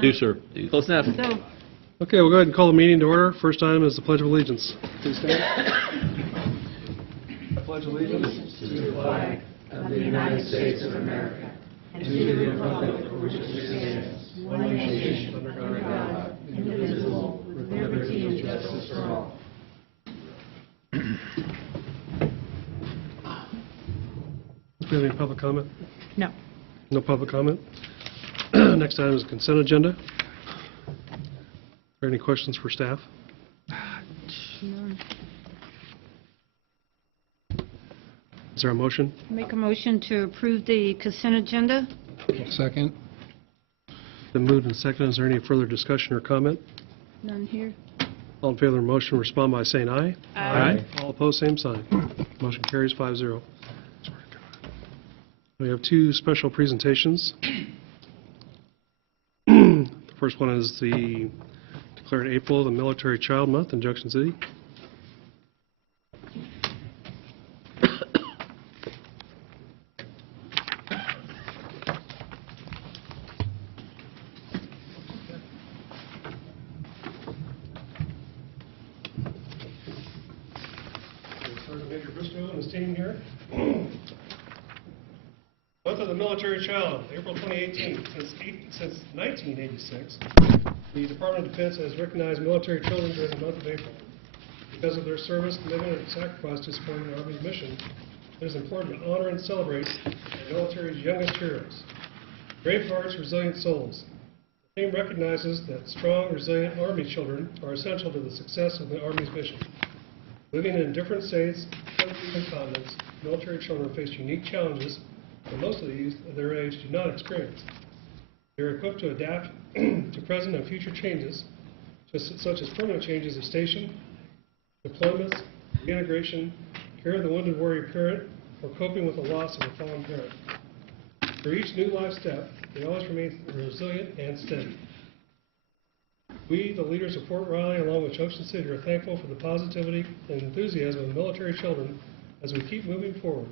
Do, sir. Close enough. So, Okay, we'll go ahead and call the meeting to order. First item is the Pledge of Allegiance. Please stand. I pledge allegiance to the flag of the United States of America and to the republic for which it stands, one nation, under God, indivisible, with liberty and justice for all. Do we have any public comment? No. No public comment. Next item is the consent agenda. Are there any questions for staff? Is there a motion? Make a motion to approve the consent agenda. Second. Been moved and seconded. Is there any further discussion or comment? None here. All in favor of the motion, respond by saying aye. Aye. All opposed, same sign. Motion carries 5-0. We have two special presentations. The first one is the declared April the Military Child Month in Junction City. Sergeant Major Briscoe and his team here. Month of the Military Child, April 2018. Since 1986, the Department of Defense has recognized military children during the month of April. Because of their service, commitment, and sacrifice to supporting the Army's mission, it is important to honor and celebrate the military's youngest heroes. Brave hearts, resilient souls. The theme recognizes that strong, resilient Army children are essential to the success of the Army's mission. Living in different states, countries, and continents, military children face unique challenges that most of the youth of their age do not experience. They are equipped to adapt to present and future changes, such as permanent changes of station, deployments, reintegration, care of the wounded warrior parent, or coping with the loss of a fallen parent. For each new life step, they always remain resilient and steady. We, the leaders of Fort Riley, along with Junction City, are thankful for the positivity and enthusiasm of military children as we keep moving forward.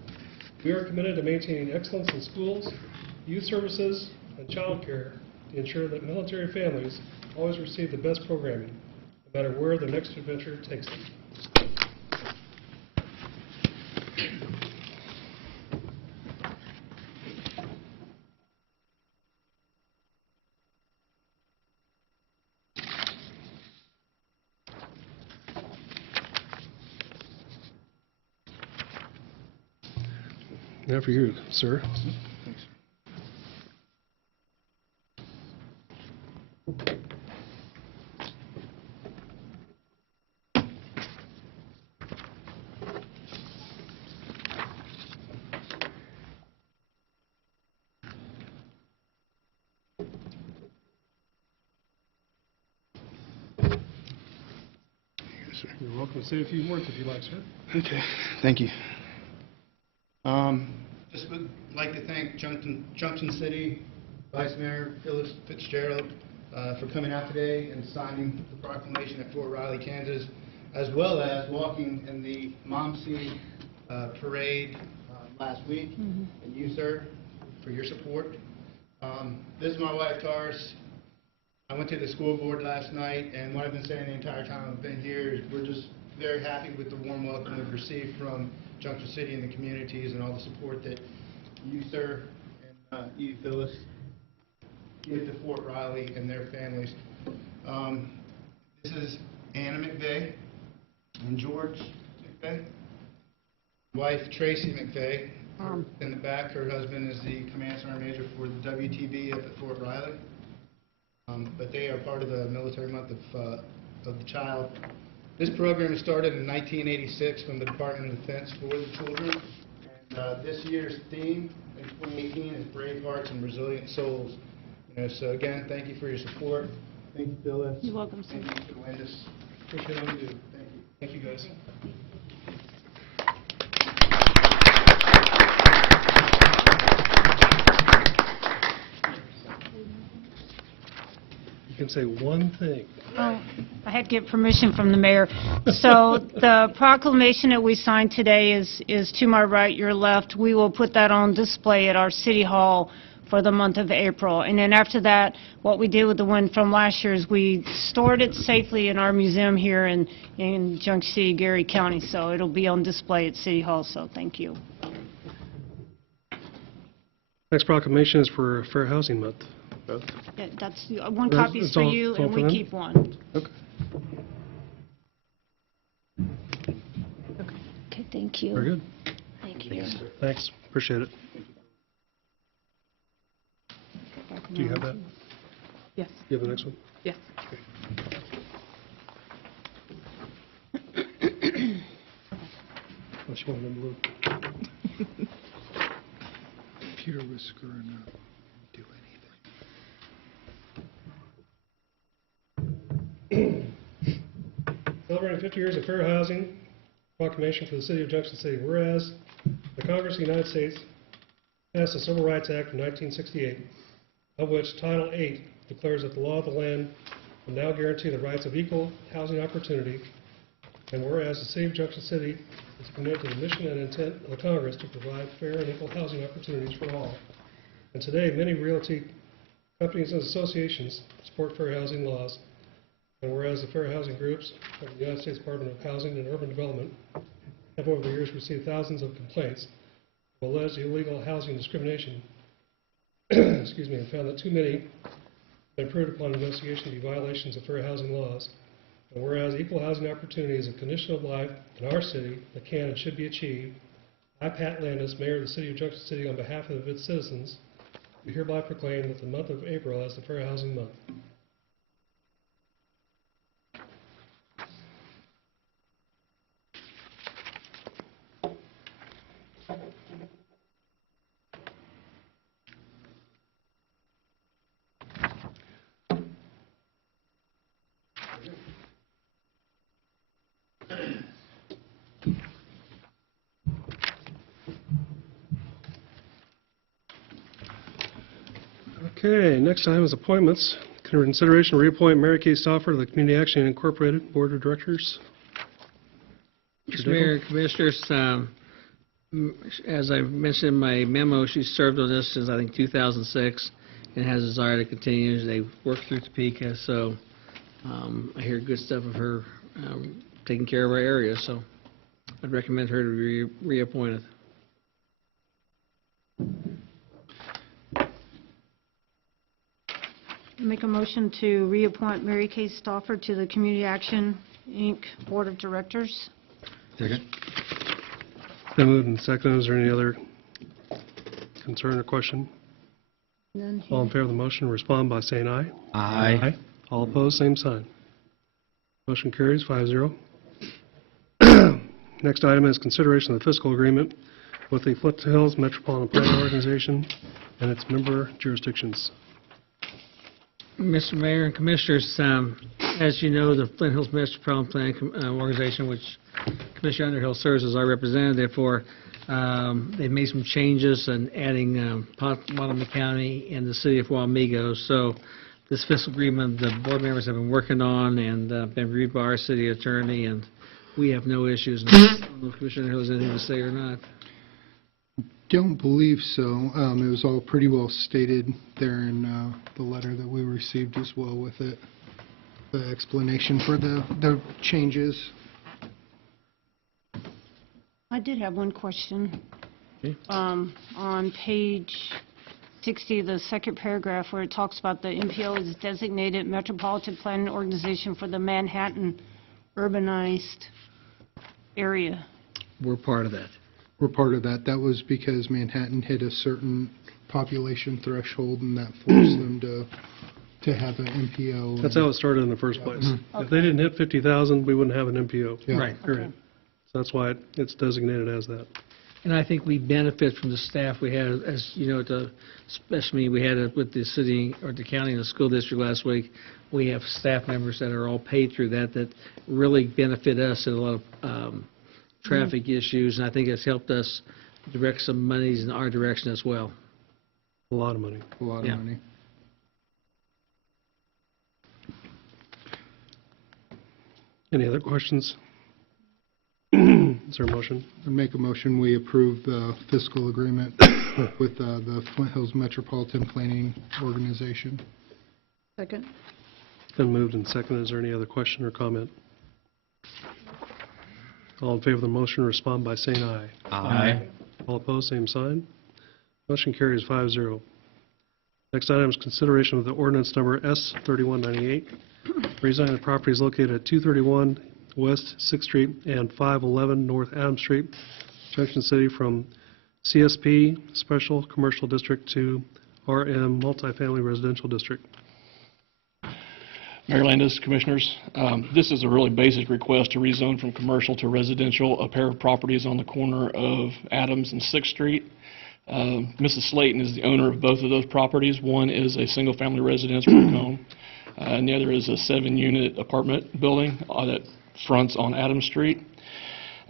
We are committed to maintaining excellence in schools, youth services, and child care to ensure that military families always receive the best programming, no matter where their next adventure takes them. Now for you, sir. Thanks. Yes, sir. You're welcome to say a few words if you'd like, sir. Okay, thank you. Just would like to thank Junction City Vice Mayor Phyllis Fitzgerald for coming out today and signing the proclamation at Fort Riley, Kansas, as well as walking in the MOMC parade last week. And you, sir, for your support. This is my wife, Taurus. I went to the school board last night, and what I've been saying the entire time I've been here is we're just very happy with the warm welcome we've received from Junction City and the communities and all the support that you, sir, and you, Phyllis, give to Fort Riley and their families. This is Anna McVeigh and George McVeigh. Wife, Tracy McVeigh. In the back, her husband is the Command Sergeant Major for the WTB up at Fort Riley. But they are part of the Military Month of the Child. This program started in 1986 from the Department of Defense for the children. And this year's theme in 2018 is Brave Hearts and Resilient Souls. So again, thank you for your support. Thank you, Phyllis. You're welcome, sir. Thank you, Landis. Appreciate all you do. Thank you. Thank you, guys. You can say one thing. Oh, I had to get permission from the mayor. So the proclamation that we signed today is to my right, your left. We will put that on display at our City Hall for the month of April. And then after that, what we did with the one from last year is we stored it safely in our museum here in Junction City, Gary County. So it'll be on display at City Hall, so thank you. Next proclamation is for Fair Housing Month. Yeah, that's, one That's- copy's it's for all- you, it's all and for we them? keep one. Okay. Okay, thank you. Very good. Thank you. Thanks. Appreciate it. Do you have that? Yes, You have the next one? yes. Unless you want them blue. Computer was screwing up. Do anything. Celebrating 50 years of fair housing, proclamation for the city of Junction City. Whereas the Congress of the United States passed the Civil Rights Act of 1968, of which Title VIII declares that the law of the land will now guarantee the rights of equal housing opportunity. And whereas the city of Junction City is committed to the mission and intent of the Congress to provide fair and equal housing opportunities for all. And today, many realty companies and associations support fair housing laws. And whereas the fair housing groups of the United States Department of Housing and Urban Development have over the years received thousands of complaints of alleged illegal housing discrimination, excuse me, and found that too many have been proved upon investigation to be violations of fair housing laws. And whereas equal housing opportunity is a condition of life in our city that can and should be achieved, I, Pat Landis, Mayor of the City of Junction City, on behalf of its citizens, do hereby proclaim that the month of April as the Fair Housing Month. Okay, next item is appointments. Consideration to reappoint Mary Kay Stauffer to the Community Action Incorporated Board of Directors. Mr. Mayor and Commissioners, as I mentioned in my memo, she served on this since, I think, 2006 and has a desire to continue. They worked through Topeka, so I hear good stuff of her taking care of our area, so I'd recommend her to be reappointed. Make a motion to reappoint Mary Kay Stauffer to the Community Action, Inc. Board of Directors. Second. Been moved and seconded. Is there any other concern or question? None All in here. favor of the motion, respond by saying aye. Aye. All opposed, same sign. Motion carries 5-0. Next item is consideration of the fiscal agreement with the Flint Hills Metropolitan Planning Organization and its member jurisdictions. Mr. Mayor and Commissioners, as you know, the Flint Hills Metropolitan Planning Organization, which Commissioner Underhill serves as our representative for, they've made some changes and adding Potawatomi County and the city of Wamego. So this fiscal agreement, the board members have been working on and been reviewed by our city attorney, and we have no issues. I don't know if Commissioner Underhill has anything to say or not. Don't believe so. It was all pretty well stated there in the letter that we received as well with it. The explanation for the changes. I did have one question. Okay. On page 60, the second paragraph, where it talks about the MPO is designated Metropolitan Planning Organization for the Manhattan urbanized area. We're part of that. We're part of that. That was because Manhattan hit a certain population threshold, and that forced them to have an MPO. That's how it started in the first place. If they didn't hit 50,000, we wouldn't have an MPO. Yeah. Right. Period. So that's why it's designated as that. And I think we benefit from the staff we had, as you know, especially we had it with the city or the county and the school district last week. We have staff members that are all paid through that really benefit us in a lot of traffic issues, and I think it's helped us direct some monies in our direction as well. A lot of money. A lot of Yeah. money. Any other questions? Is there a motion? I make a motion, we approve the fiscal agreement with the Flint Hills Metropolitan Planning Organization. Second. It's been moved and seconded. Is there any other question or comment? All in favor of the motion respond by saying aye. Aye. All opposed, same sign. Motion carries 5-0. Next item is consideration of the ordinance number S3198, rezoning the properties located at 231 West 6th Street and 511 North Adams Street, Junction City, from CSP Special Commercial District to RM Multifamily Residential District. Mayor Landis, Commissioners, this is a really basic request to rezone from commercial to residential, a pair of properties on the corner of Adams and 6th Street. Mrs. Slayton is the owner of both of those properties. One is a single-family residence brick home, and the other is a 7-unit apartment building that fronts on Adams Street.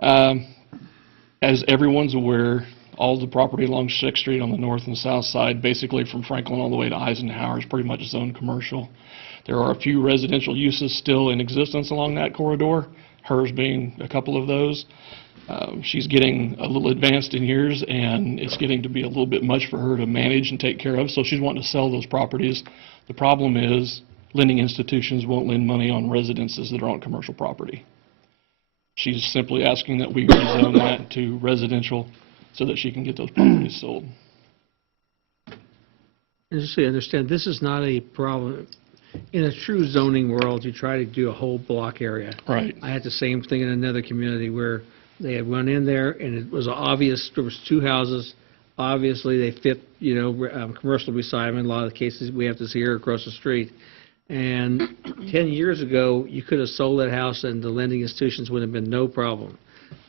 As everyone's aware, all the property along 6th Street on the north and south side, basically from Franklin all the way to Eisenhower, is pretty much zoned commercial. There are a few residential uses still in existence along that corridor, hers being a couple of those. She's getting a little advanced in years, and it's getting to be a little bit much for her to manage and take care of, so she's wanting to sell those properties. The problem is lending institutions won't lend money on residences that are on commercial property. She's simply asking that we rezone that to residential so that she can get those properties sold. And just so you understand, this is not a problem. In a true zoning world, you try to do a whole block area. Right. I had the same thing in another community where they had run in there, and it was obvious, there was 2 houses. Obviously, they fit, commercial beside them. In a lot of the cases, we have to see here across the street. And 10 years ago, you could have sold that house, and the lending institutions would have been no problem.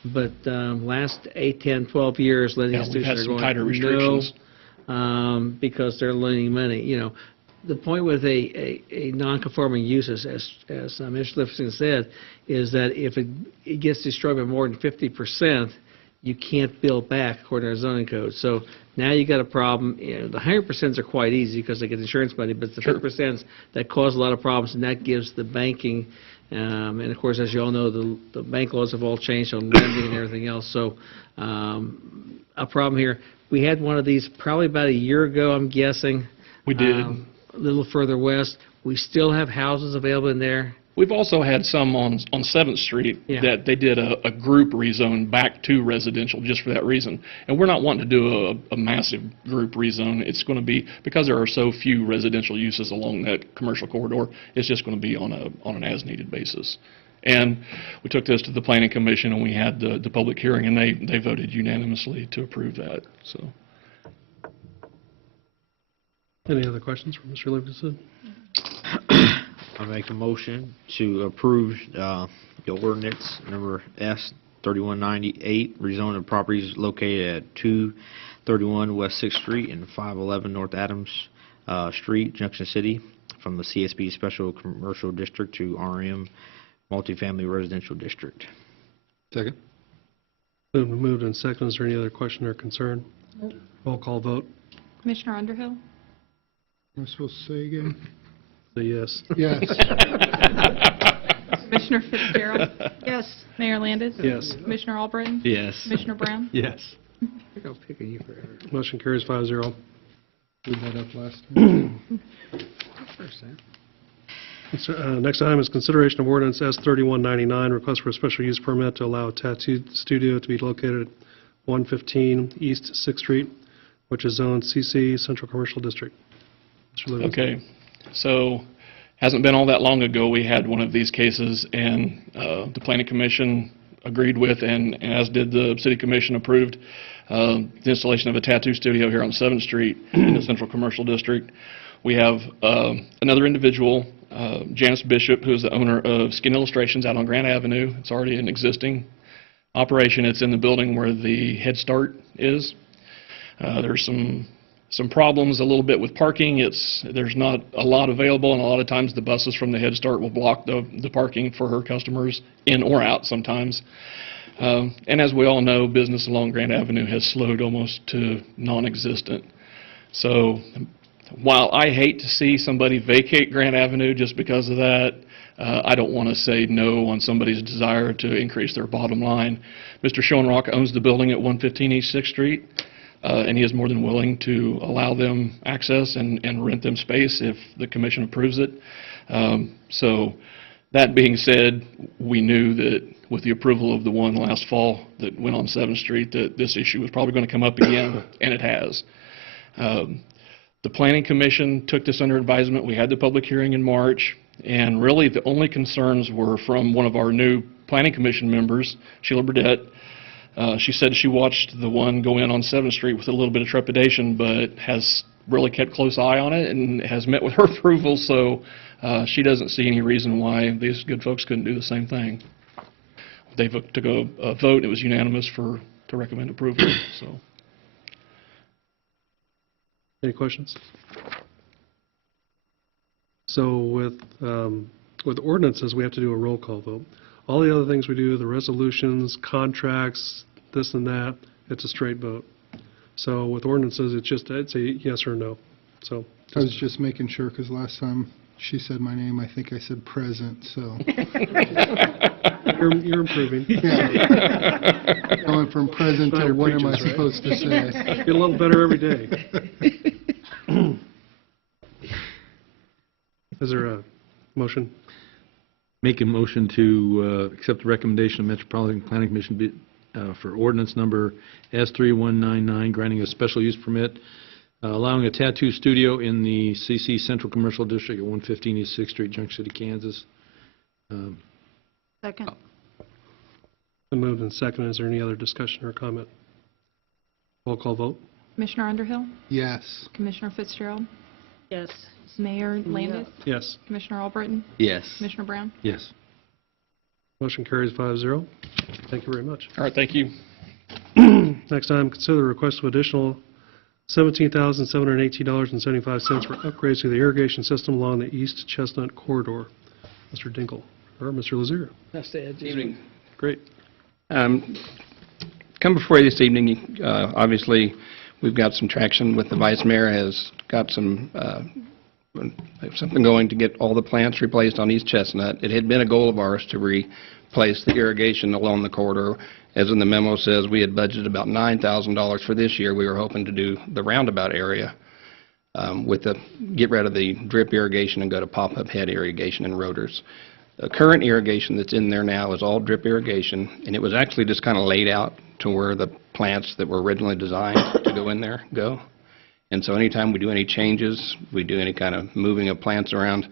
But last 8, 10, 12 years, lending Yeah, we've had institutions are some going, tighter restrictions. no, because they're lending money. The point with a non-conforming use, as Mr. Lifton said, is that if it gets destroyed by more than 50%, you can't build back according to our zoning code. So now you got a problem. The 100% are quite easy because they get insurance money, but it's the 50% that cause a lot of problems, and that gives the banking, and of course, as you all know, the bank laws have all changed on lending and everything else. So a problem here. We had one of these probably about a year ago, I'm guessing. We did. A little further west. We still have houses available in there. We've also had some on 7th Street Yeah. that they did a group rezone back to residential just for that reason. And we're not wanting to do a massive group rezone. It's going to be, because there are so few residential uses along that commercial corridor, it's just going to be on an as-needed basis. And we took this to the Planning Commission, and we had the public hearing, and they voted unanimously to approve that. So. Any other questions for Mr. Livingston? I make a motion to approve the ordinance number S3198, rezone of properties located at 231 West 6th Street and 511 North Adams Street, Junction City, from the CSP Special Commercial District to RM Multifamily Residential District. Second. Moved and seconded. Is there any other question or concern? Roll call vote. Commissioner Underhill? Am I supposed to say again? Say yes. Yes. Commissioner Fitzgerald? Yes. Mayor Landis? Yes. Commissioner Albritton? Yes. Commissioner Brown? Yes. I'm picking you forever. Motion carries 5-0. Did that up last time. First, Next item is consideration of ordinance S3199, request for a special use permit to allow a tattoo studio to be located at 115 East 6th Street, which is zoned CC, Central Commercial District. Mr. Livingston. Okay, so hasn't been all that long ago, we had one of these cases, and the Planning Commission agreed with, and as did the City Commission, approved the installation of a tattoo studio here on 7th Street in the Central Commercial District. We have another individual, Janice Bishop, who is the owner of Skin Illustrations out on Grant Avenue. It's already an existing operation. It's in the building where the Head Start is. There's some problems a little bit with parking. There's not a lot available, and a lot of times the buses from the Head Start will block the parking for her customers in or out sometimes. And as we all know, business along Grant Avenue has slowed almost to non-existent. So While I hate to see somebody vacate Grant Avenue just because of that, I don't want to say no on somebody's desire to increase their bottom line. Mr. Schoenrock owns the building at 115 East 6th Street, and he is more than willing to allow them access and rent them space if the commission approves it. So that being said, we knew that with the approval of the one last fall that went on 7th Street, that this issue was probably going to come up again, and it has. The Planning Commission took this under advisement. We had the public hearing in March, and really the only concerns were from one of our new Planning Commission members, Sheila Burdette. She said she watched the one go in on 7th Street with a little bit of trepidation, but has really kept close eye on it and has met with her approval, so she doesn't see any reason why these good folks couldn't do the same thing. They took a vote. It was unanimous to recommend approval, so. Any questions? So with ordinances, we have to do a roll call vote. All the other things we do, the resolutions, contracts, this and that, it's a straight vote. So with ordinances, it's a yes or no. So I was just making sure, because last time she said my name, I think I said present, so. you're improving. Yeah. Going from present Not to your what am I preachers, right? supposed to say? Get a little better every day. Is there a motion? Make a motion to accept the recommendation of Metropolitan Planning Commission for ordinance number S3199, granting a special use permit, allowing a tattoo studio in the CC Central Commercial District at 115 East 6th Street, Junction City, Kansas. Second. Been moved and seconded. Is there any other discussion or comment? Roll call vote. Commissioner Underhill? Yes. Commissioner Fitzgerald? Yes. Mayor Landis? Yes. Commissioner Albritton? Yes. Commissioner Brown? Yes. Motion carries 5-0. Thank you very much. All right, thank you. Next item, consider the request of additional $17,718.75 for upgrades to the irrigation system along the East Chestnut Corridor. Mr. Dinkle, or Mr. Lazier. Evening. Great. Come before you this evening, obviously, we've got some traction with the Vice Mayor, has got something going to get all the plants replaced on East Chestnut. It had been a goal of ours to replace the irrigation along the corridor. As in the memo says, we had budgeted about $9,000 for this year. We were hoping to do the roundabout area get rid of the drip irrigation and go to pop-up head irrigation and rotors. The current irrigation that's in there now is all drip irrigation, and it was actually just kind of laid out to where the plants that were originally designed to go in there go. And so anytime we do any changes, we do any kind of moving of plants around,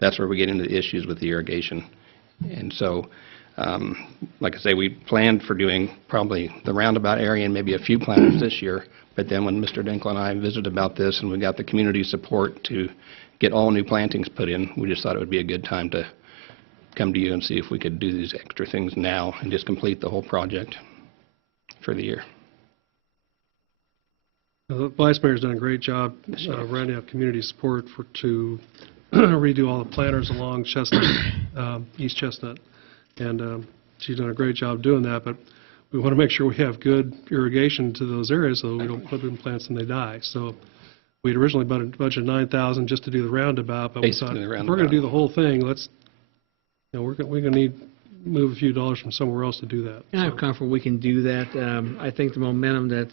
that's where we get into the issues with the irrigation. And so, like I say, we planned for doing probably the roundabout area and maybe a few planters this year. But then when Mr. Dinkle and I visited about this and we got the community support to get all new plantings put in, we just thought it would be a good time to come to you and see if we could do these extra things now and just complete the whole project for the year. The Vice Mayor's done a great job rounding up community support to redo all the planters along Chestnut, East Chestnut. And she's done a great job doing that, but we want to make sure we have good irrigation to those areas so we don't put in plants and they die. So we'd originally budgeted $9,000 just to do the roundabout, but we thought, if we're going to do the whole thing, we're going to need move a few dollars from somewhere else to do that. And I'm comfortable we can do that. I think the momentum that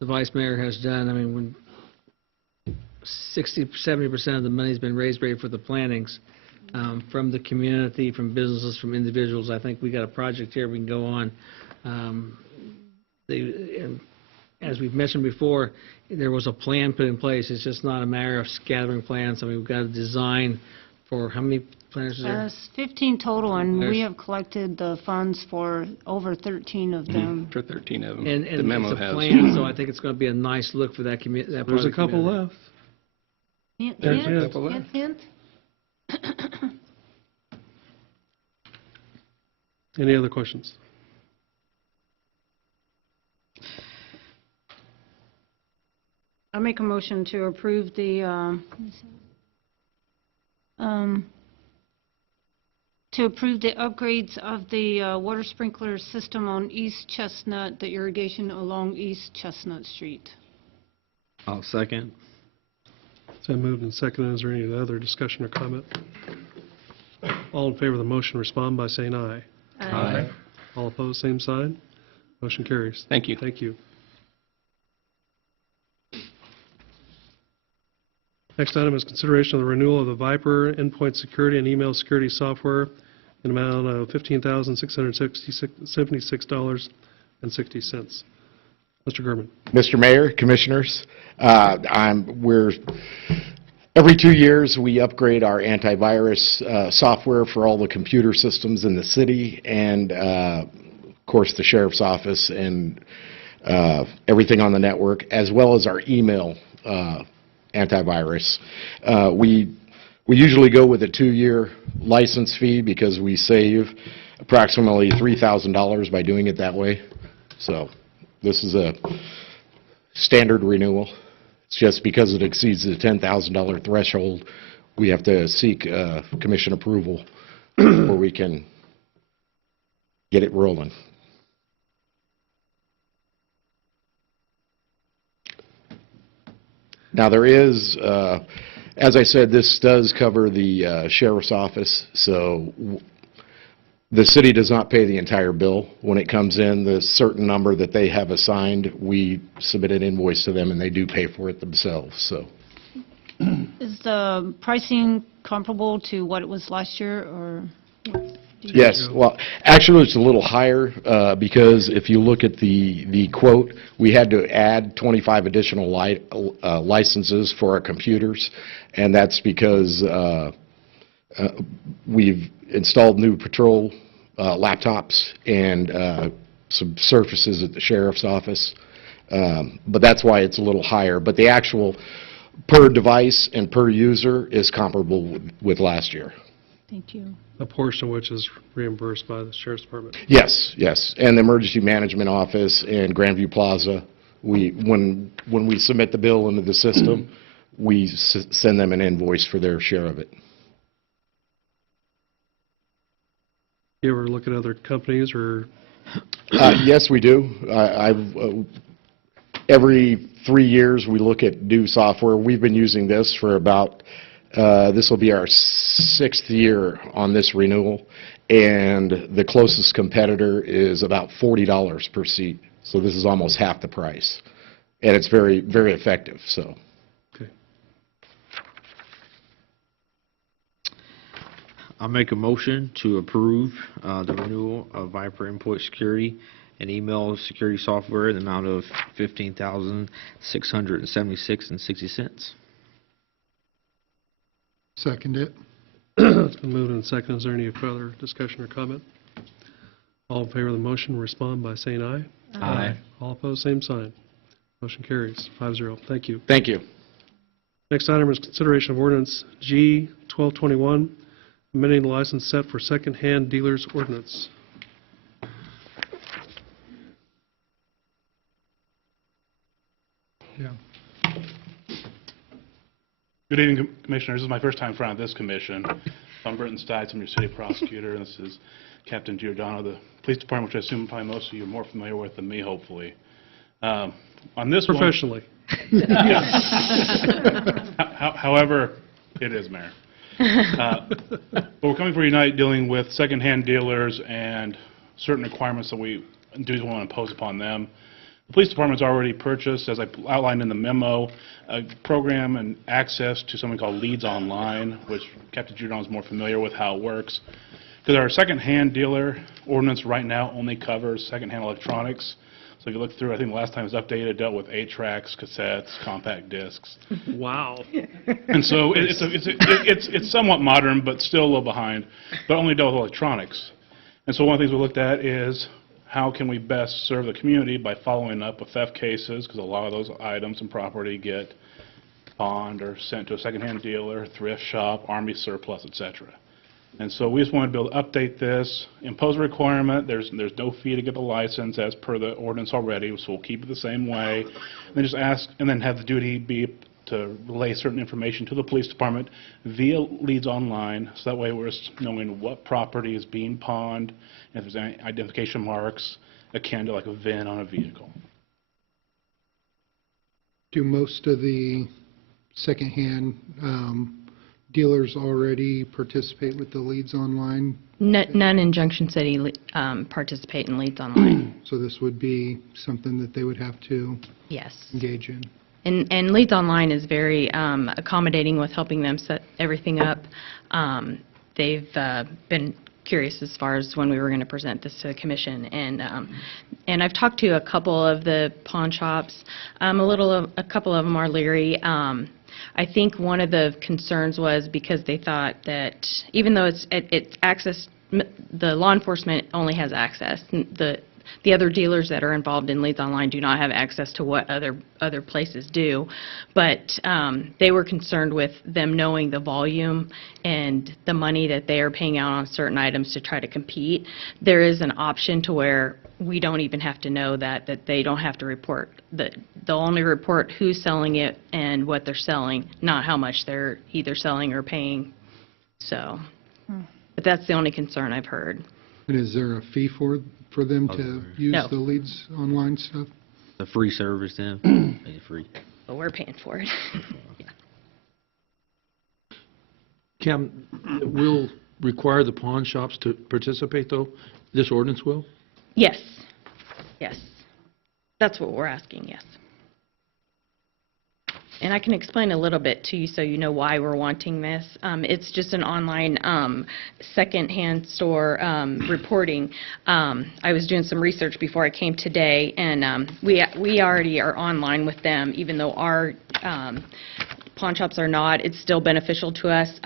the Vice Mayor has done, I mean, when 60-70% of the money's been raised for the plantings from the community, from businesses, from individuals, I think we got a project here we can go on. And as we've mentioned before, there was a plan put in place. It's just not a matter of scattering plants. I mean, we've got a design for how many planters is there? It's 15 total, and we There's- have collected the funds for over 13 of them. For 13 of them. And The memo it's a has. plan, so I think it's going to be a nice look for that community. There's a couple left. Hint, There's hint, a couple left. hint, hint. Any other questions? I make a motion to approve the, upgrades of the water sprinkler system on East Chestnut, the irrigation along East Chestnut Street. I'll second. It's been moved and seconded. Is there any other discussion or comment? All in favor of the motion respond by saying aye. Aye. All opposed, same sign. Motion carries. Thank you. Thank you. Next item is consideration of the renewal of the Viper endpoint security and email security software in amount of $15,676.60. Mr. German. Mr. Mayor, Commissioners, every 2 years, we upgrade our antivirus software for all the computer systems in the city and, of course, the Sheriff's Office and everything on the network, as well as our email antivirus. We usually go with a 2-year license fee because we save approximately $3,000 by doing it that way. So this is a standard renewal. It's just because it exceeds the $10,000 threshold, we have to seek commission approval before we can get it rolling. Now, there is, as I said, this does cover the Sheriff's Office, so the city does not pay the entire bill. When it comes in, the certain number that they have assigned, we submit an invoice to them, and they do pay for it themselves, so. Is the pricing comparable to what it was last year, or? Yes, well, actually, it's a little higher, because if you look at the quote, we had to add 25 additional licenses for our computers, and that's because we've installed new patrol laptops and some surfaces at the Sheriff's Office, but that's why it's a little higher. But the actual per device and per user is comparable with last year. Thank you. A portion of which is reimbursed by the Sheriff's Department. Yes, yes, and the Emergency Management Office and Grandview Plaza, when we submit the bill into the system, we send them an invoice for their share of it. You ever look at other companies or? Yes, we do. Every 3 years, we look at new software. We've been using this for about, this will be our 6th year on this renewal, and the closest competitor is about $40 per seat. So this is almost half the price, and it's very, very effective, so. Okay. I'll make a motion to approve the renewal of Viper Endpoint Security and email security software in the amount of $15,676.60. Second it. It's been moved and seconded. Is there any further discussion or comment? All in favor of the motion respond by saying aye. Aye. All opposed, same sign. Motion carries 5-0. Thank you. Thank you. Next item is consideration of ordinance G 1221, amending the license set for second-hand dealers ordinance. Yeah. Good evening, Commissioners. This is my first time in front of this commission. I'm Britton Stites. I'm your city prosecutor, and this is Captain Giordano, the police department, which I assume probably most of you are more familiar with than me, hopefully. On this Professionally. However, it is, Mayor. But we're coming for Unite dealing with secondhand dealers and certain requirements that we do want to impose upon them. The police department's already purchased, as I outlined in the memo, a program and access to something called Leads Online, which Captain Giordano is more familiar with how it works. Because our second-hand dealer ordinance right now only covers second-hand electronics. So if you look through, I think the last time it was updated, it dealt with 8-tracks, cassettes, compact discs. Wow. And so it's somewhat modern, but still a little behind, but only dealt with electronics. And so one of the things we looked at is how can we best serve the community by following up with theft cases, because a lot of those items and property get pawned or sent to a secondhand dealer, thrift shop, army surplus, etc. And so we just wanted to be able to update this, impose a requirement. There's no fee to get the license as per the ordinance already, so we'll keep it the same way. And then just ask, and then have the duty be to relay certain information to the police department via Leads Online, so that way we're just knowing what property is being pawned, and if there's any identification marks akin to like a VIN on a vehicle. Do most of the secondhand dealers already participate with the Leads Online? None in Junction City participate in Leads Online. So this would be something that they would have to Yes. engage in? And Leads Online is very accommodating with helping them set everything up. They've been curious as far as when we were going to present this to the commission. And I've talked to a couple of the pawn shops. A couple of them are leery. I think one of the concerns was because they thought that even though it's access, the law enforcement only has access. The other dealers that are involved in Leads Online do not have access to what other places do. But they were concerned with them knowing the volume and the money that they are paying out on certain items to try to compete. There is an option to where we don't even have to know that they don't have to report. They'll only report who's selling it and what they're selling, not how much they're either selling or paying. So, but that's the only concern I've heard. And is there a fee for them to use No. the Leads Online stuff? The free service then? Make it free. But we're paying for it. Cam, will require the pawn shops to participate, though? This ordinance will? Yes. Yes. That's what we're asking, yes. And I can explain a little bit to you so you know why we're wanting this. It's just an online secondhand store reporting. I was doing some research before I came today, and we already are online with them, even though our pawn shops are not. It's still beneficial to us.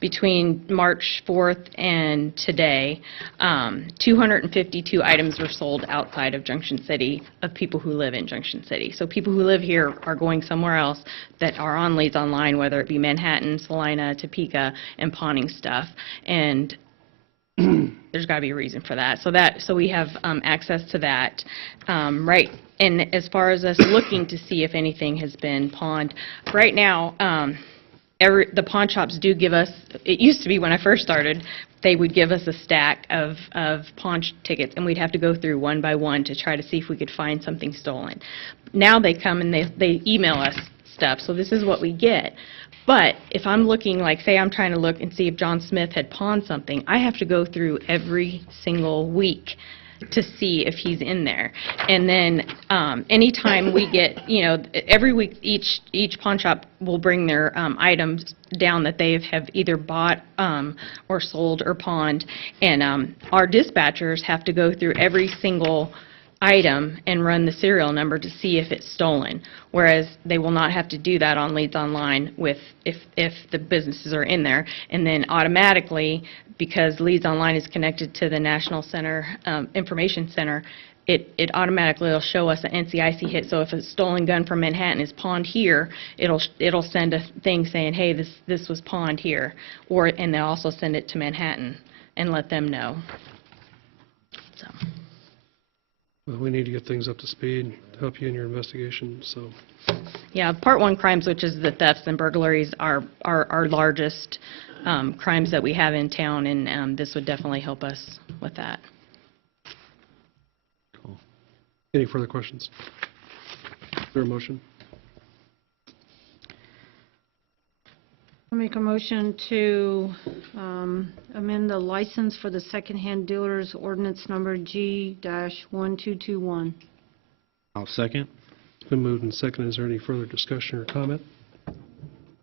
Between March 4th and today, 252 items were sold outside of Junction City of people who live in Junction City. So people who live here are going somewhere else that are on Leads Online, whether it be Manhattan, Salina, Topeka, and pawning stuff. And there's got to be a reason for that. So we have access to that, right? And as far as us looking to see if anything has been pawned, right now, the pawn shops do give us. It used to be when I first started, they would give us a stack of pawn tickets, and we'd have to go through one by one to try to see if we could find something stolen. Now they come and they email us stuff. So this is what we get. But if I'm looking, like, say I'm trying to look and see if John Smith had pawned something, I have to go through every single week to see if he's in there. And then anytime we get, every week each pawn shop will bring their items down that they have either bought or sold or pawned. And our dispatchers have to go through every single item and run the serial number to see if it's stolen, whereas they will not have to do that on Leads Online if the businesses are in there. And then automatically, because Leads Online is connected to the National Center Information Center, it automatically will show us an NCIC hit. So if a stolen gun from Manhattan is pawned here, it'll send a thing saying, hey, this was pawned here, and they'll also send it to Manhattan and let them know. So. Well, we need to get things up to speed to help you in your investigation, so. Yeah, Part 1 crimes, which is the thefts and burglaries, are our largest crimes that we have in town, and this would definitely help us with that. Cool. Any further questions? Is there a motion? I'll make a motion to amend the license for the secondhand dealers ordinance number G-1221. I'll second. It's been moved and seconded. Is there any further discussion or comment?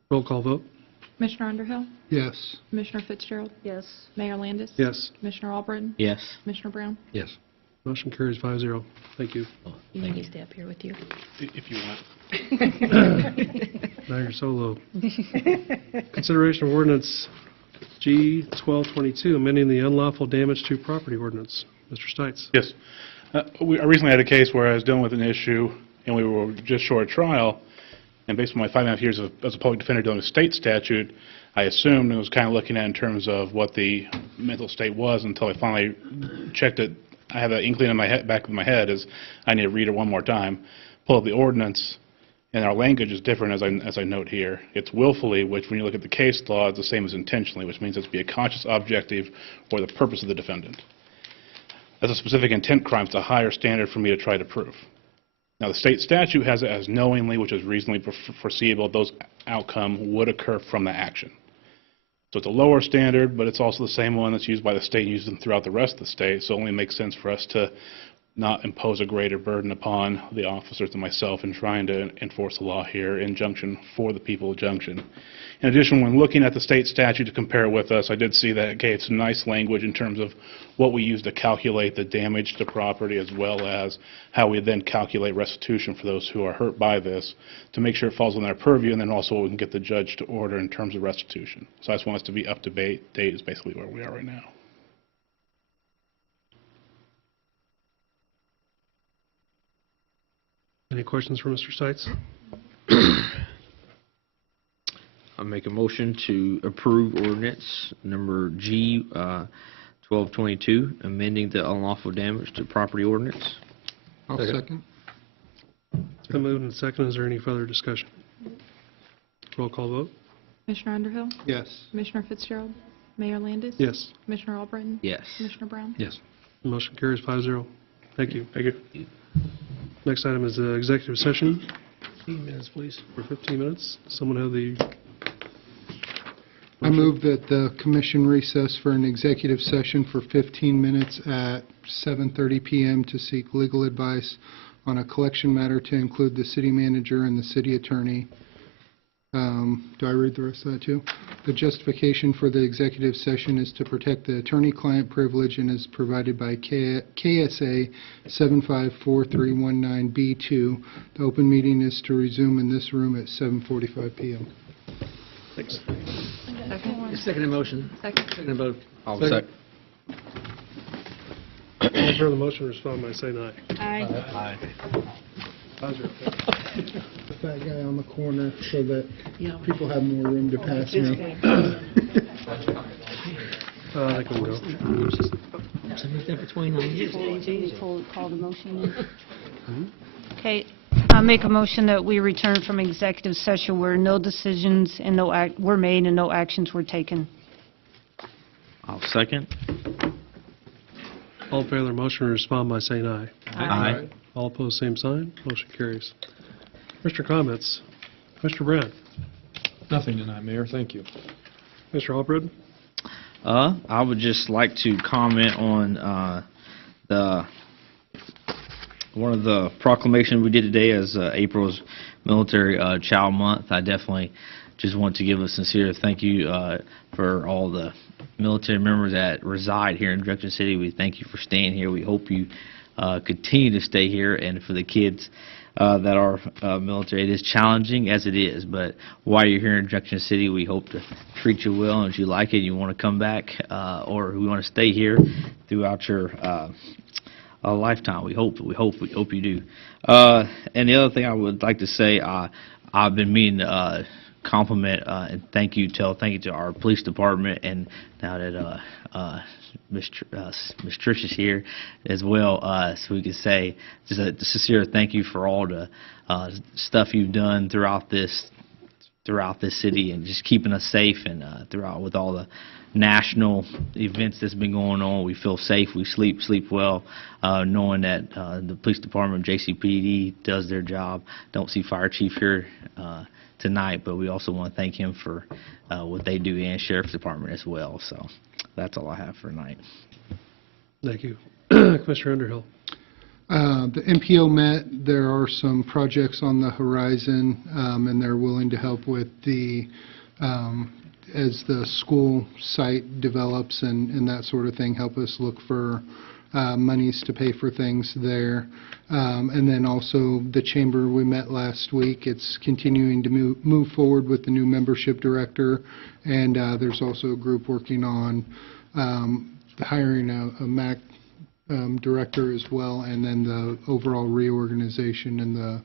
Roll call vote. Commissioner Underhill? Yes. Commissioner Fitzgerald? Yes. Mayor Landis? Yes. Commissioner Albritton? Yes. Commissioner Brown? Yes. Motion carries 5-0. Thank you. You need to stay up here with you. If you want. Now you're solo. Consideration of ordinance G-1222, amending the unlawful damage to property ordinance. Mr. Stites. Yes. I recently had a case where I was dealing with an issue, and we were just short of trial, and based on my 5.5 years as a public defender dealing with state statute, I assumed and was kind of looking at in terms of what the mental state was until I finally checked it. I have that inkling in my head, back of my head, is I need to read it one more time, pull up the ordinance, and our language is different, as I note here. It's willfully, which when you look at the case law, is the same as intentionally, which means it's be a conscious objective or the purpose of the defendant. As a specific intent crime, it's a higher standard for me to try to prove. Now, the state statute has it as knowingly, which is reasonably foreseeable. Those outcome would occur from the action. So it's a lower standard, but it's also the same one that's used by the state and used throughout the rest of the state, so it only makes sense for us to not impose a greater burden upon the officers and myself in trying to enforce the law here in Junction for the people of Junction. In addition, when looking at the state statute to compare it with us, I did see that it gave some nice language in terms of what we use to calculate the damage to property, as well as how we then calculate restitution for those who are hurt by this, to make sure it falls on their purview, and then also we can get the judge to order in terms of restitution. So I just want us to be up to date is basically where we are right now. Any questions for Mr. Seitz? I make a motion to approve ordinance number G 1222, amending the unlawful damage to property ordinance. I'll second. It's been moved and seconded. Is there any further discussion? Roll call vote? Commissioner Underhill? Yes. Commissioner Fitzgerald? Mayor Landis? Yes. Commissioner Albritton? Yes. Commissioner Brown? Yes. Motion carries 5-0. Thank you. Thank you. Next item is executive session 15 minutes, please. for 15 minutes. Someone have the... I move that the commission recess for an executive session for 15 minutes at 7:30 PM to seek legal advice on a collection matter to include the city manager and the city attorney. Do I read the rest of that too? The justification for the executive session is to protect the attorney-client privilege and is provided by KSA 754319B2. The open meeting is to resume in this room at 7:45 PM. Thanks. Second motion. Second vote. I'll Second. All in favor of the motion, respond by saying aye. Aye. Aye. 5-0. Put that guy on the corner so that people have more room to pass me. I think we'll go. Call the motion in. Okay, I make a motion that we return from executive session where no decisions and were made and no actions were taken. I'll second. All in favor of the motion, respond by saying aye. Aye. All opposed, same sign. Motion carries. Mr. Comments? Mr. Brown? Nothing tonight, Mayor. Thank you. Mr. Albritton? I would just like to comment on one of the proclamations we did today as April's Military Child Month. I definitely just want to give a sincere thank you for all the military members that reside here in Junction City. We thank you for staying here. We hope you continue to stay here, and for the kids that are military, it is challenging as it is, but while you're here in Junction City, we hope to treat you well, and if you like it, you want to come back, or we want to stay here throughout your a lifetime. We hope you do. And the other thing I would like to say, I've been meaning to compliment and thank you to our police department, and now that Ms. Trish is here as well, so we can say just a sincere thank you for all the stuff you've done throughout this city and just keeping us safe, and throughout with all the national events that's been going on. We feel safe, we sleep well, knowing that the police department, JCPD, does their job. Don't see Fire Chief here tonight, but we also want to thank him for what they do, and Sheriff's Department as well. So that's all I have for tonight. Thank you. Commissioner Underhill? The MPO met. There are some projects on the horizon, and they're willing to help with the as the school site develops and that sort of thing, help us look for monies to pay for things there. And then also the chamber, we met last week. It's continuing to move forward with the new membership director, and there's also a group working on hiring a MAC director as well, and then the overall reorganization and the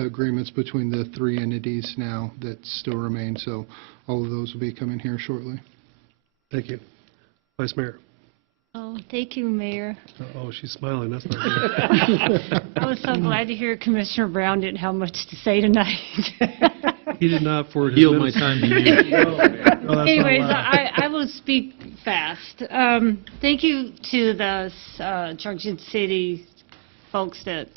agreements between the three entities now that still remain. So all of those will be coming here shortly. Thank you. Vice Mayor? Oh, thank you, Mayor. Oh, she's smiling. That's not good. I was so glad to hear Commissioner Brown didn't have much to say tonight. He did not forward his Yield my minutes. time to you. No, that's not Anyways, allowed. I will speak fast. Thank you to the Junction City folks that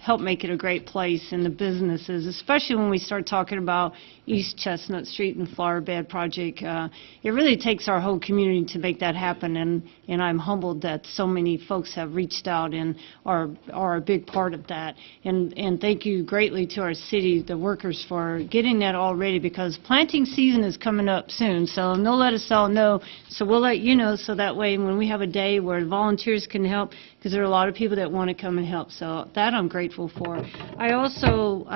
help make it a great place, and the businesses, especially when we start talking about East Chestnut Street and Flower Bed project. It really takes our whole community to make that happen, and I'm humbled that so many folks have reached out and are a big part of that. And thank you greatly to our city, the workers, for getting that all ready, because planting season is coming up soon, so they'll let us all know. So we'll let you know, so that way when we have a day where volunteers can help, because there are a lot of people that want to come and help. So that I'm grateful for. I also,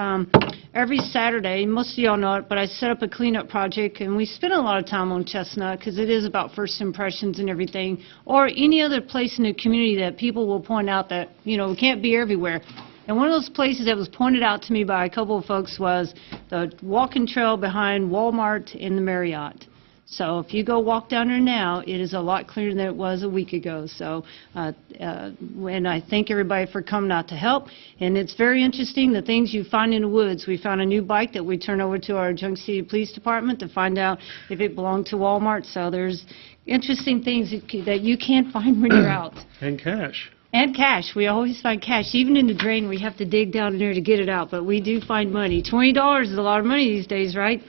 every Saturday, most of y'all know it, but I set up a cleanup project, and we spend a lot of time on Chestnut because it is about first impressions and everything, or any other place in the community that people will point out that, we can't be everywhere. And one of those places that was pointed out to me by a couple of folks was the walking trail behind Walmart in the Marriott. So if you go walk down there now, it is a lot cleaner than it was a week ago. So, and I thank everybody for coming out to help. And it's very interesting, the things you find in the woods. We found a new bike that we turned over to our Junction City Police Department to find out if it belonged to Walmart. So there's interesting things that you can't find when you're out. And cash. And cash. We always find cash. Even in the drain, we have to dig down in there to get it out, but we do find money. $20 is a lot of money these days, right?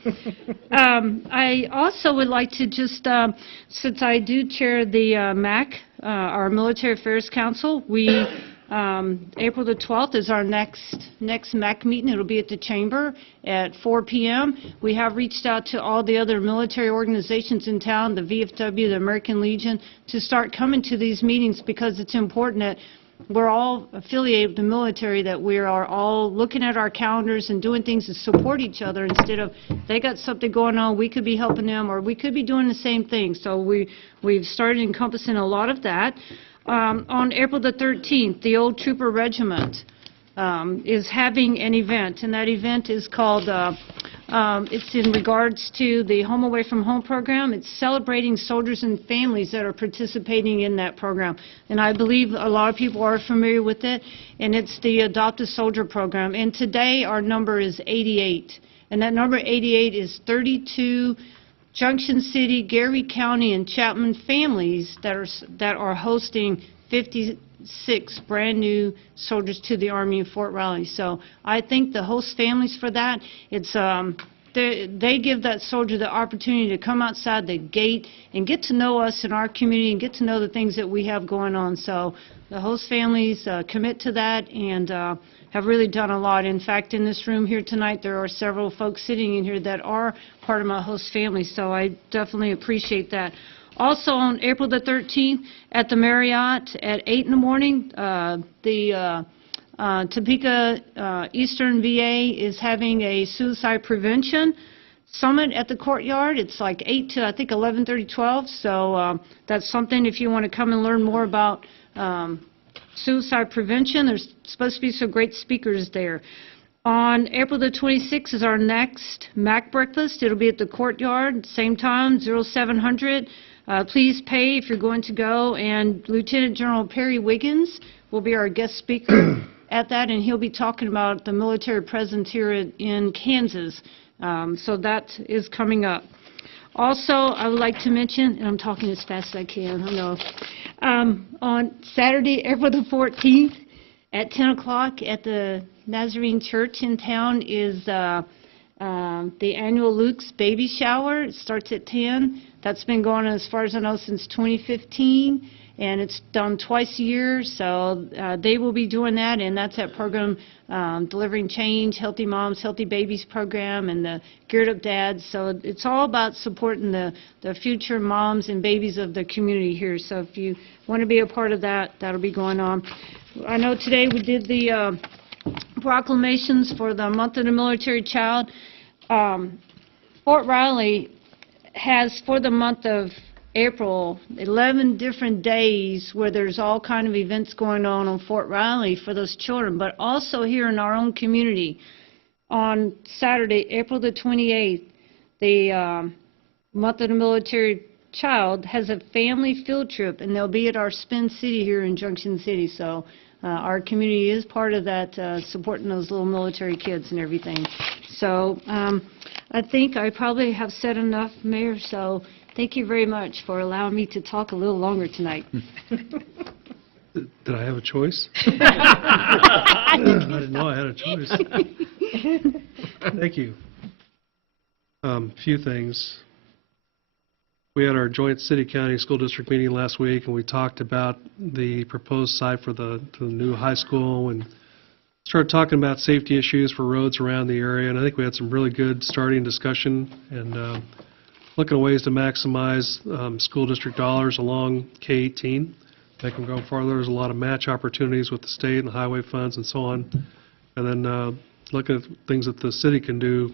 I also would like to just, since I do chair the MAC, our Military Affairs Council, we April the 12th is our next MAC meeting. It'll be at the Chamber at 4 p.m. We have reached out to all the other military organizations in town, the VFW, the American Legion, to start coming to these meetings, because it's important that we're all affiliated with the military, that we are all looking at our calendars and doing things to support each other, instead of they got something going on, we could be helping them, or we could be doing the same thing. So we've started encompassing a lot of that. On April the 13th, the Old Trooper Regiment is having an event, and that event is called, it's in regards to the Home Away from Home program. It's celebrating soldiers and families that are participating in that program. And I believe a lot of people are familiar with it, and it's the Adopt a Soldier program. And today our number is 88, and that number 88 is 32 Junction City, Gary County, and Chapman families that are hosting 56 brand-new soldiers to the Army in Fort Riley. So I thank the host families for that. It's they give that soldier the opportunity to come outside the gate and get to know us in our community and get to know the things that we have going on. So the host families commit to that and have really done a lot. In fact, in this room here tonight, there are several folks sitting in here that are part of my host family, so I definitely appreciate that. Also, on April the 13th, at the Marriott at 8 in the morning, the Topeka Eastern VA is having a suicide prevention summit at the courtyard. It's like 8 to, I think, 11:30, 12. So that's something if you want to come and learn more about suicide prevention. There's supposed to be some great speakers there. On April the 26th is our next MAC breakfast. It'll be at the courtyard, same time, 0700. Please pay if you're going to go, and Lieutenant General Perry Wiggins will be our guest speaker at that, and he'll be talking about the military presence here in Kansas. So that is coming up. Also, I would like to mention, and I'm talking as fast as I can, I know. On Saturday, April the 14th, at 10 o'clock at the Nazarene Church in town is the annual Luke's baby shower. It starts at 10. That's been going on, as far as I know, since 2015, and it's done twice a year. So they will be doing that, and that's that program, Delivering Change, Healthy Moms, Healthy Babies program, and the Geared Up Dads. So it's all about supporting the future moms and babies of the community here. So if you want to be a part of that, that'll be going on. I know today we did the proclamations for the month of the military child. Fort Riley has, for the month of April, 11 different days where there's all kind of events going on Fort Riley for those children, but also here in our own community. On Saturday, April the 28th, the month of the military child has a family field trip, and they'll be at our Spin City here in Junction City. So our community is part of that, supporting those little military kids and everything. So I think I probably have said enough, Mayor, so thank you very much for allowing me to talk a little longer tonight. Did I have a choice? I didn't know I had a choice. Thank you. Few things. We had our joint city-county school district meeting last week, and we talked about the proposed site for the new high school and started talking about safety issues for roads around the area. And I think we had some really good starting discussion and looking at ways to maximize school district dollars along K-18, make them go farther. There's a lot of match opportunities with the state and highway funds and so on. And then looking at things that the city can do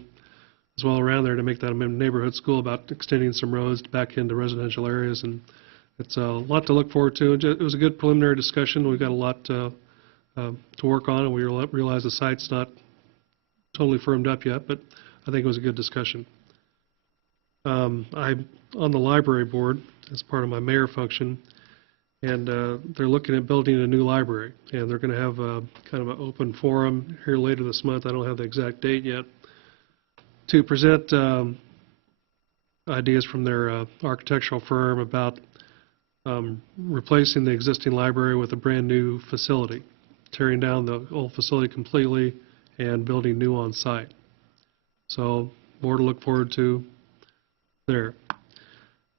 as well around there to make that a neighborhood school, about extending some roads back into residential areas. And it's a lot to look forward to. It was a good preliminary discussion. We've got a lot to work on, and we realize the site's not totally firmed up yet, but I think it was a good discussion. I'm on the library board as part of my mayor function, and they're looking at building a new library, and they're going to have kind of an open forum here later this month. I don't have the exact date yet, to present ideas from their architectural firm about replacing the existing library with a brand-new facility, tearing down the old facility completely and building new on site. So more to look forward to there.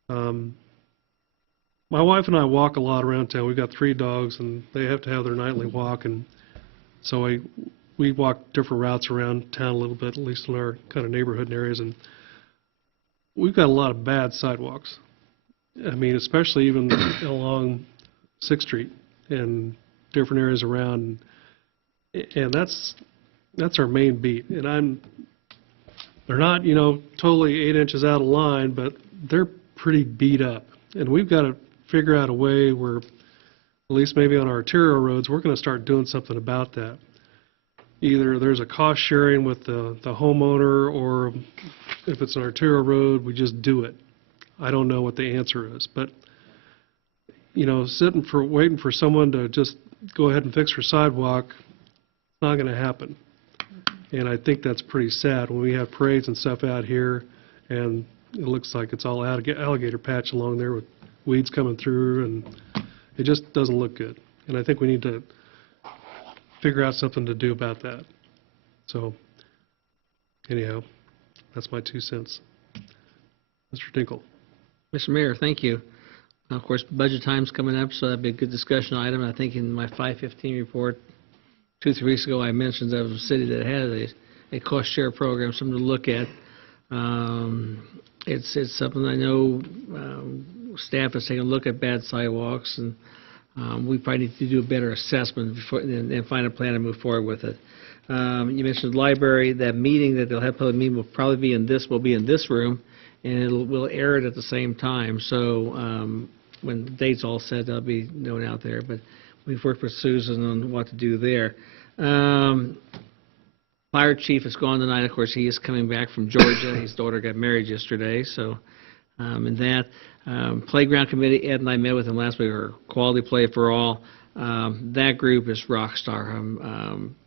My wife and I walk a lot around town. We've got 3 dogs, and they have to have their nightly walk, and so we walk different routes around town a little bit, at least in our kind of neighborhood areas, and we've got a lot of bad sidewalks. I mean, especially even along 6th Street and different areas around, and that's our main beat. And they're not, totally 8 inches out of line, but they're pretty beat up. And we've got to figure out a way where, at least maybe on our arterial roads, we're going to start doing something about that. Either there's a cost sharing with the homeowner, or if it's an arterial road, we just do it. I don't know what the answer is, but waiting for someone to just go ahead and fix your sidewalk, it's not going to happen. And I think that's pretty sad when we have parades and stuff out here, and it looks like it's all alligator patch along there with weeds coming through, and it just doesn't look good. And I think we need to figure out something to do about that. So, anyhow, that's my 2 cents. Mr. Dinkle. Mr. Mayor, thank you. Of course, budget time's coming up, so that'd be a good discussion item. I think in my 515 report 2-3 weeks ago, I mentioned there was a city that had a cost share program, something to look at. It's something I know staff is taking a look at bad sidewalks, and we probably need to do a better assessment before, and find a plan to move forward with it. You mentioned the library. That meeting that they'll have, public meeting, will probably be in this room, and we'll air it at the same time. So when the date's all set, that'll be known out there. But we've worked with Susan on what to do there. Fire chief is gone tonight. Of course, he is coming back from Georgia. His daughter got married yesterday. So and that playground committee, Ed and I met with him last week, or Quality Play for All. That group is rock star.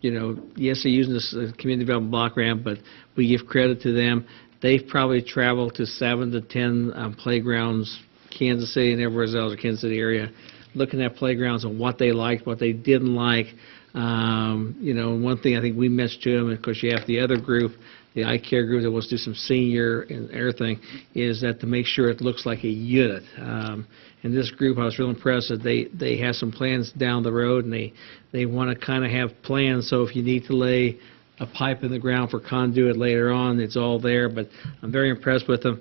Yes, they're using this community development block grant, but we give credit to them. They've probably traveled to 7 to 10 playgrounds, Kansas City and everywhere else, or Kansas City area, looking at playgrounds and what they liked, what they didn't like. One thing I think we mentioned to them, and of course you have the other group, the eye care group that wants to do some senior and everything, is that to make sure it looks like a unit. In this group, I was real impressed that they have some plans down the road, and they want to kind of have plans, so if you need to lay a pipe in the ground for conduit later on, it's all there. But I'm very impressed with them.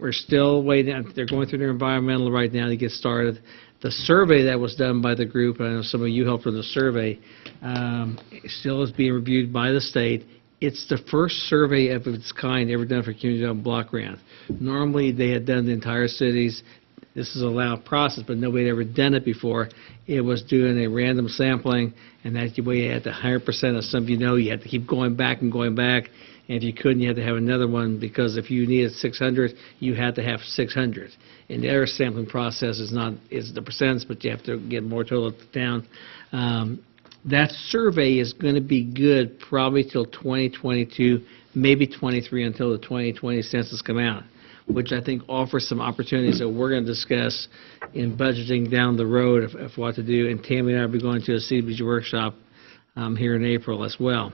We're still waiting. They're going through their environmental right now to get started. The survey that was done by the group, I know some of you helped with the survey, still is being reviewed by the state. It's the first survey of its kind ever done for community development block grant. Normally, they had done the entire cities. This is a allowed process, but nobody had ever done it before. It was doing a random sampling, and that's the way you had to 100%. As some of you know, you had to keep going back and going back. And if you couldn't, you had to have another one, because if you needed 600, you had to have 600. And the other sampling process is the percents, but you have to get more total down. That survey is going to be good probably till 2022, maybe 23, until the 2020 census come out, which I think offers some opportunities that we're going to discuss in budgeting down the road of what to do. And Tammy and I will be going to a CDBG workshop here in April as well.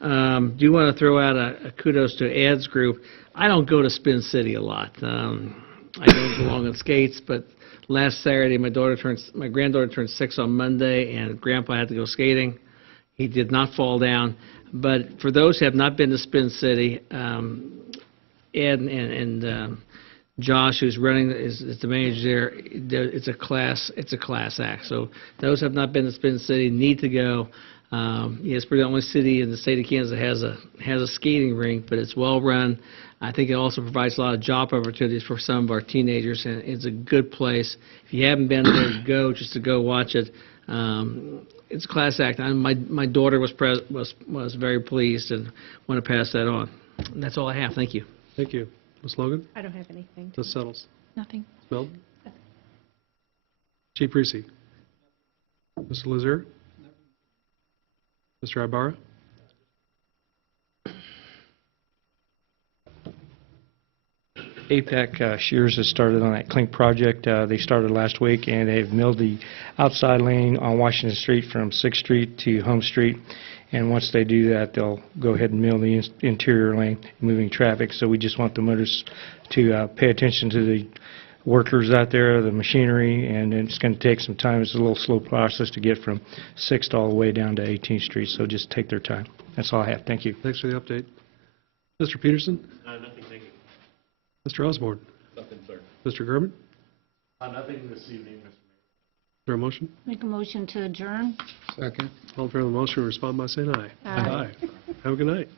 Do want to throw out a kudos to Ed's group. I don't go to Spin City a lot. I don't belong on skates, but last Saturday, my granddaughter turned 6 on Monday, and Grandpa had to go skating. He did not fall down. But for those who have not been to Spin City, Ed and Josh, who's running, is the manager there. It's a class act. So those who have not been to Spin City need to go. It's probably the only city in the state of Kansas that has a skating rink, but it's well run. I think it also provides a lot of job opportunities for some of our teenagers, and it's a good place. If you haven't been there, go just to go watch it. It's a class act. My daughter was very pleased, and want to pass that on. And that's all I have. Thank you. Thank you. Ms. Logan? I don't have anything. Ms. Settles? Nothing. Ms. Melton? Chief Reese? Mr. Lazare? Mr. Ibarra? APEC shears has started on that clink project. They started last week, and they've milled the outside lane on Washington Street from 6th Street to Home Street. And once they do that, they'll go ahead and mill the interior lane, moving traffic. So we just want the motorists to pay attention to the workers out there, the machinery, and it's going to take some time. It's a little slow process to get from 6th all the way down to 18th Street, so just take their time. That's all I have. Thank you. Thanks for the update. Mr. Peterson? Nothing, thank you. Mr. Osborne? Nothing, sir. Mr. Gerben? Nothing this evening, Mr. Is there a motion? Make a motion to adjourn. Second. All in favor of the motion, respond by saying aye. Aye. Have a good night.